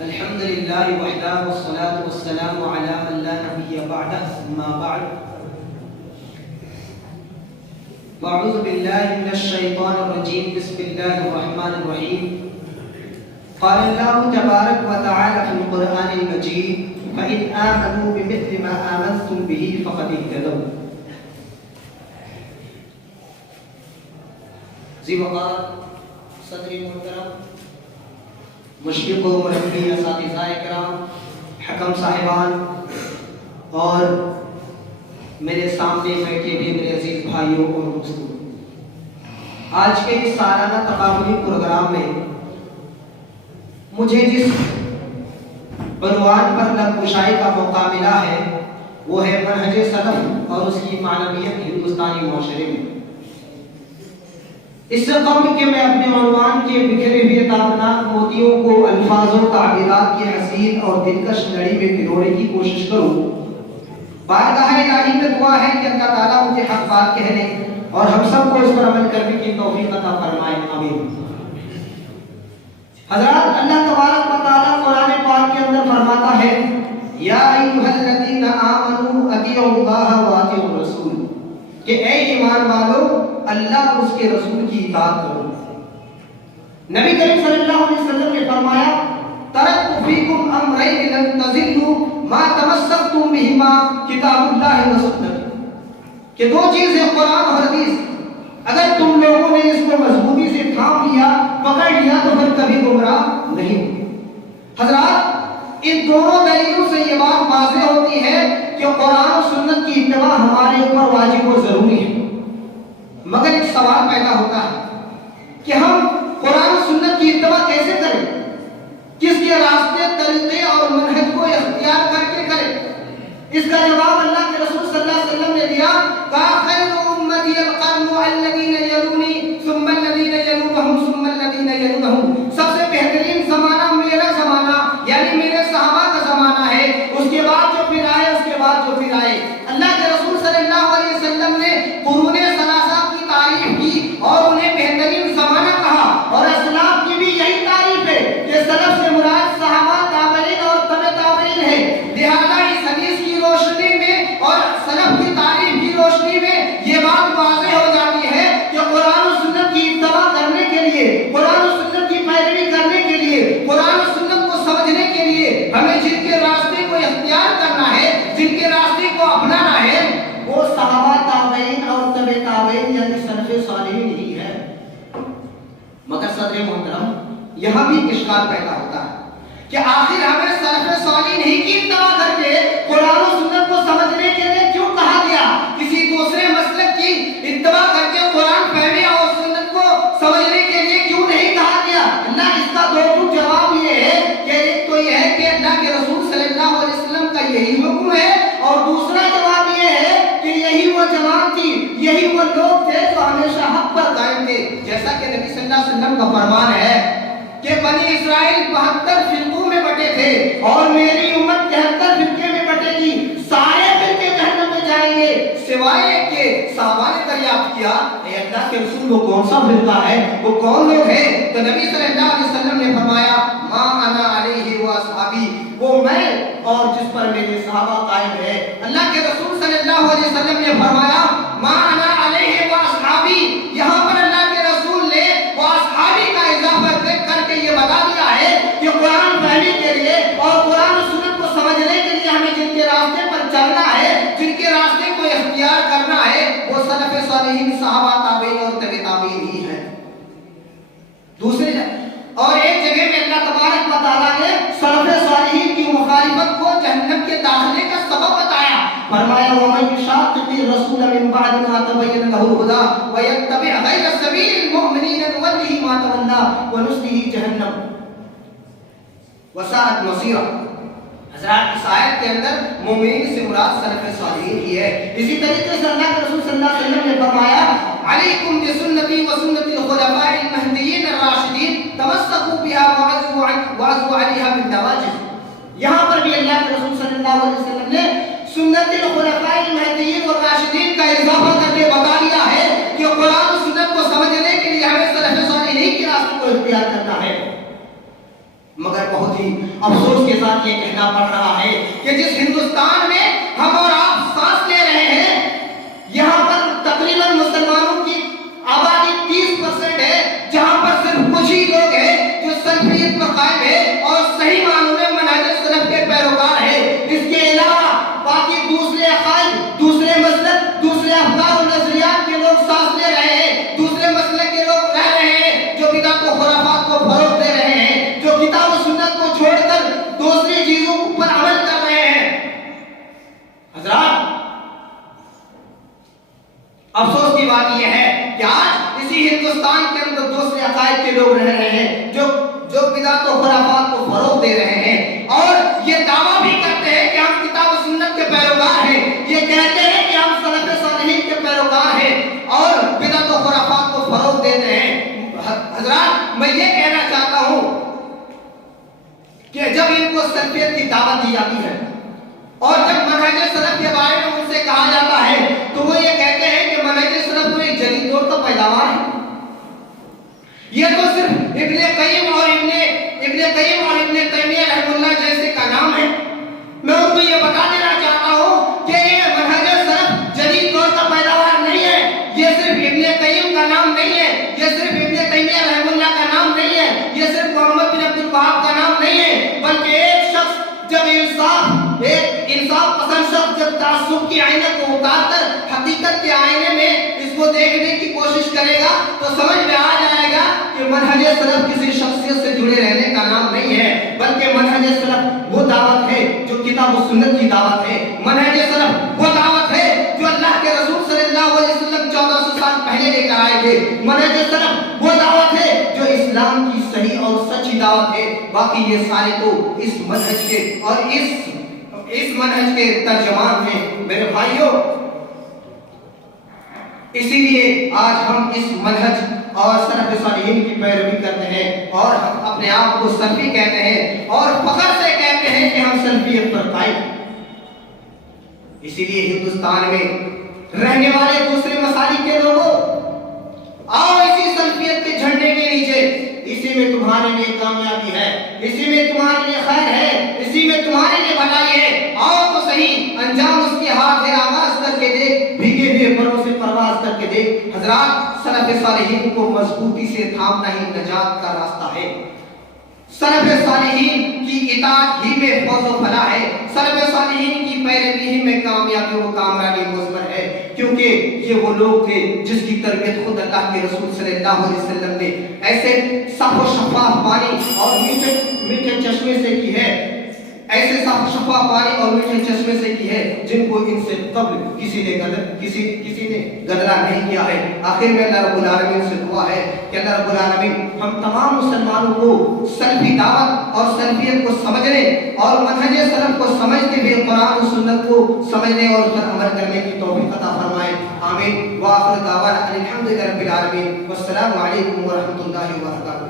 الحمد لله وحده والصلاة والسلام على من لا نبي بعده أما بعد وأعوذ بالله من الشيطان الرجيم بسم الله الرحمن الرحيم قال الله تبارك وتعالى في القرآن المجيد فإن آمنوا بمثل ما آمنتم به فقد اهتدوا ذی وقار صدر محترم مشرق و مربی اساتذہ کرام حکم صاحبان اور میرے سامنے بیٹھے ہوئے میرے عزیز بھائیوں اور دوستوں، آج کے اس سالانہ تقابلی پروگرام میں مجھے جس عنوان پر لب گشائی کا موقع ملا ہے وہ ہے منہج سلف اور اس کی معنویت ہندوستانی معاشرے میں۔ اس سے قبل کہ میں اپنے عنوان کے بکھرے ہوئے تابناک موتیوں کو الفاظ و تعبیرات کی حسین اور دلکش لڑی میں پروڑنے کی کوشش کروں، بارگاہ الہی میں دعا ہے کہ اللہ تعالیٰ مجھے حق بات کہنے اور ہم سب کو اس پر عمل کرنے کی توفیق عطا فرمائے، آمین۔ حضرات، اللہ تبارک و تعالیٰ قرآن پاک کے اندر فرماتا ہے یا ایھا الذین آمنوا اطیعوا اللہ و اطیعوا الرسول، کہ اے ایمان والو اللہ اور اس کے رسول کی اطاعت کرو۔ نبی کریم صلی اللہ علیہ وسلم نے فرمایا ترکت فیکم امرین لن تضلوا ما تمسکتم بہما کتاب اللہ و سنت، کہ دو چیزیں قرآن اور حدیث اگر تم لوگوں نے اس کو مضبوطی سے تھام لیا، پکڑ لیا تو پھر کبھی گمراہ نہیں۔ حضرات، ان دونوں دلیلوں سے یہ بات واضح ہوتی ہے کہ قرآن و سنت کی اتباع ہمارے اوپر واجب و ضروری ہے، مگر ایک سوال پیدا ہوتا ہے کہ ہم قرآن و سنت کی اتباع کیسے کریں، کس کے راستے، طریقے اور منہج کو اختیار کر کے کریں؟ اس کا جواب اللہ کے رسول صلی اللہ علیہ وسلم نے دیا، خیر امتی القرن الذین یلونی ثم الذین یلونہم ثم الذین یلونہم، سب سے بہترین زمانہ میرا زمانہ یعنی میرے صحابہ کا زمانہ ہے، اس کے بعد جو پھر آئے، اس کے بعد جو پھر آئے۔ اللہ کے رسول صلی اللہ علیہ وسلم نے قرون ثلاثہ کی تعریف کی اور انہیں بہترین زمانہ کہا، اور اسلاف کی بھی یہی تعریف ہے کہ سلف سے مراد صحابہ، تابعین اور تبع تابعین ہے۔ لہذا اس حدیث کی روشنی میں اور سلف کی تعریف کی روشنی میں یہ بات واضح ہو جاتی ہے کہ قرآن و سنت کی اتباع کرنے کے لیے، قرآن و سنت کی پیروی کرنے کے لیے، قرآن و سنت کو سمجھنے کے لیے ہمیں جن کے راستے کو اختیار کرنا ہے، جن کے راستے کو اپنانا ہے، وہ صحابہ، تابعین اور تبع تابعین یعنی سلف صالحین ہی ہے۔ مگر صدر محترم، یہاں بھی اشکال پیدا ہوتا ہے کہ آخر ہمیں سلف صالحین ہی کی اتباع کر کے قرآن و سنت کو سمجھنے کے لیے کیوں کہا گیا؟ کسی دوسرے مسلک کی اتباع کر کے قرآن فہمی اور سنت کو سمجھنے کے لیے کیوں نہیں کہا گیا؟ اللہ اس کا دو جواب یہ ہے کہ ایک تو یہ ہے کہ اللہ کے رسول صلی اللہ علیہ وسلم کا یہی حکم ہے، اور دوسرا جواب یہ ہے کہ یہی وہ جماعت تھی، یہی وہ لوگ تھے جو ہمیشہ حق پر قائم تھے۔ جیسا کہ نبی صلی اللہ علیہ وسلم کا فرمان ہے کہ بنی اسرائیل 72 فرقوں میں بٹے تھے اور میری امت 73 فرقے میں بٹے گی، سارے فرقے جہنم میں جائیں گے سوائے کہ صحابہ نے دریافت کیا اے اللہ کے رسول وہ کون سا فرقہ ہے، وہ کون لوگ ہیں؟ تو نبی صلی اللہ علیہ وسلم نے فرمایا ما انا علیہ و اصحابی، وہ میں اور جس پر میرے صحابہ قائم ہے۔ اللہ کے رسول صلی اللہ علیہ وسلم نے فرمایا ما انا علیہ و اصحابی، یہاں پر اللہ کے رسول نے وہ اصحابی کا اضافہ کر کے یہ بتا دیا ہے کہ قرآن فہمی کے لیے اور قرآن و سنت کو سمجھنے کے لیے ہمیں جن کے راستے پر چلنا ہے، جن کے راستے کو اختیار کرنا ہے، وہ سلف صالحین، صحابہ، تابعین اور تبع تابعین ہی ہیں۔ دوسرے اور ایک جگہ میں اللہ تبارک و تعالیٰ نے سلف صالحین کی مخالفت کو جہنم کے داخلے کا سبب بتایا، فرمایا وَمَن يُشَاقِقِ الرَّسُولَ مِن بَعْدِ مَا تَبَيَّنَ لَهُ الْهُدَىٰ وَيَتَّبِعْ غَيْرَ سَبِيلِ الْمُؤْمِنِينَ نُوَلِّهِ مَا تَوَلَّىٰ وَنُصْلِهِ جَهَنَّمَ وَسَاءَتْ مَصِيرًا۔ حضرات، اس آیت کے اندر مومنین سے مراد سلف صالحین ہی ہے۔ اسی طریقے سے اللہ کے رسول صلی اللہ علیہ وسلم نے فرمایا علیکم بسنتی وسنت الخلفاء المہدیین الراشدین تمسکوا بها وعضوا علیہا بالنواجذ۔ یہاں پر بھی اللہ کے رسول صلی اللہ علیہ وسلم نے سنت الخلفاء المہدیین والراشدین کا اضافہ کر کے بتا دیا ہے کہ قرآن و سنت کو سمجھنے کے لیے ہمیں سلف صالحین کے راستے کو اختیار کرنا ہے۔ مگر بہت ہی افسوس کے ساتھ یہ کہنا پڑ رہا ہے کہ جس ہندوستان میں ہم اور آپ سانس لے رہے ہیں، یہاں پر تقریباً مسلمانوں کی آبادی 30% ہے، جہاں پر صرف کچھ ہی لوگ ہیں جو سلفیت پر قائم ہے اور صحیح معنوں میں منہج سلف کے پیروکار ہے۔ اس کے علاوہ باقی دوسرے عقائد، دوسرے مسلک، دوسرے افکار و نظریات کے لوگ سانس لے رہے ہیں، دوسرے مسلک کے لوگ رہ رہے ہیں جو بدعت و خرافات کو فروغ دے رہے ہیں، جو کتاب و سنت کو چھوڑ کر دوسری چیزوں پر عمل کر رہے ہیں۔ حضرات، افسوس کی بات یہ ہے کہ آج اسی ہندوستان کے اندر دوسرے عقائد کے لوگ رہ رہے ہیں جو بدعت و خرافات کو فروغ دے رہے ہیں، اور یہ دعویٰ بھی کرتے ہیں کہ ہم کتاب و سنت کے پیروکار ہیں، یہ کہتے ہیں کہ ہم سلف صالحین کے پیروکار ہیں اور بدعت و خرافات کو فروغ دیتے ہیں۔ حضرات، میں یہ کہنا چاہتا ہوں کہ جب ان کو سلفیت کی دعوت دی جاتی ہے اور جب منہج سلف کے بارے میں ان سے کہا جاتا ہے تو وہ یہ کہتے ہیں کہ منہج سلف تو ایک جدید دور کا پیداوار ہے، یہ تو صرف ابن قیم اور ابن تیمیہ رحمہ اللہ جیسے کا نام ہے۔ میں ان کو یہ بتا دینا چاہتا ہوں کہ یہ منہج سلف جدید دور کا پیداوار نہیں ہے، یہ صرف ابن قیم کا نام نہیں ہے، یہ صرف ابن تیمیہ رحمہ اللہ کا نام نہیں ہے، یہ صرف محمد بن عبد الوہاب کا نام نہیں ہے، بلکہ ایک شخص جب ایک انصاف پسند شخص جب تعصب کی آئینے کو اتار کر حقیقت کے آئینے میں اس کو دیکھنے کی کوشش کرے گا تو سمجھ میں آ جائے گا کہ منہج سلف کسی شخصیت سے جڑے رہنے کا نام نہیں ہے، بلکہ منہج سلف وہ دعوت ہے جو کتاب و سنت کی دعوت ہے، منہج سلف وہ دعوت ہے جو اللہ کے رسول صلی اللہ علیہ وسلم 1400 سال پہلے لے کر آئے تھے، منہج سلف وہ دعوت ہے جو اسلام کی صحیح اور سچی دعوت ہے۔ باقی یہ سارے تو اس منہج کے اور اس منہج کے ترجمان ہیں میرے بھائیوں۔ اسی لیے آج ہم اس منہج اور سلف صالحین کی پیروی کرتے ہیں اور ہم اپنے آپ کو سلفی کہتے ہیں اور فخر سے کہتے ہیں کہ ہم سلفیت پر قائم ہیں۔ اسی لیے ہندوستان میں رہنے والے دوسرے مسالک کے لوگوں، آؤ اسی سلفیت کے جھنڈے کے نیچے، اسی میں تمہارے لیے کامیابی ہے، اسی میں تمہارے لیے خیر ہے، اسی میں تمہارے لیے بھلائی ہے، آؤ تو صحیح انجام اس کے ہاتھ ہے، آغاز کر کے دیکھ، بھیگے ہوئے پروں سے پرواز کر کے دیکھ۔ حضرات، سلف صالحین کو مضبوطی سے تھامنا ہی نجات کا راستہ ہے، سلف صالحین کی اطاعت ہی میں فوز و فلاح ہے، سلف صالحین کی پیروی ہی میں کامیابی و کامرانی مضمر ہے، کیونکہ یہ وہ لوگ تھے جس کی تربیت خود اللہ کے رسول صلی اللہ علیہ وسلم نے ایسے صاف و شفاف پانی اور میٹھے چشمے سے کی ہے، ایسے صاف و شفاف پانی اور میٹھے چشمے سے کی ہے جن کو ان سے قبل کسی نے گدرا نہیں کیا ہے۔ آخر میں اللہ رب العالمین سے دعا ہے کہ اللہ رب العالمین ہم تمام مسلمانوں کو سلفی دعوت اور سلفیت کو سمجھنے اور منہج سلف کو سمجھتے ہوئے قرآن و سنت کو سمجھنے اور اس پر عمل کرنے کی توفیق عطا فرمائے، آمین۔ وآخر دعوانا الحمد للہ رب العالمین، والسلام علیکم ورحمۃ اللہ وبرکاتہ۔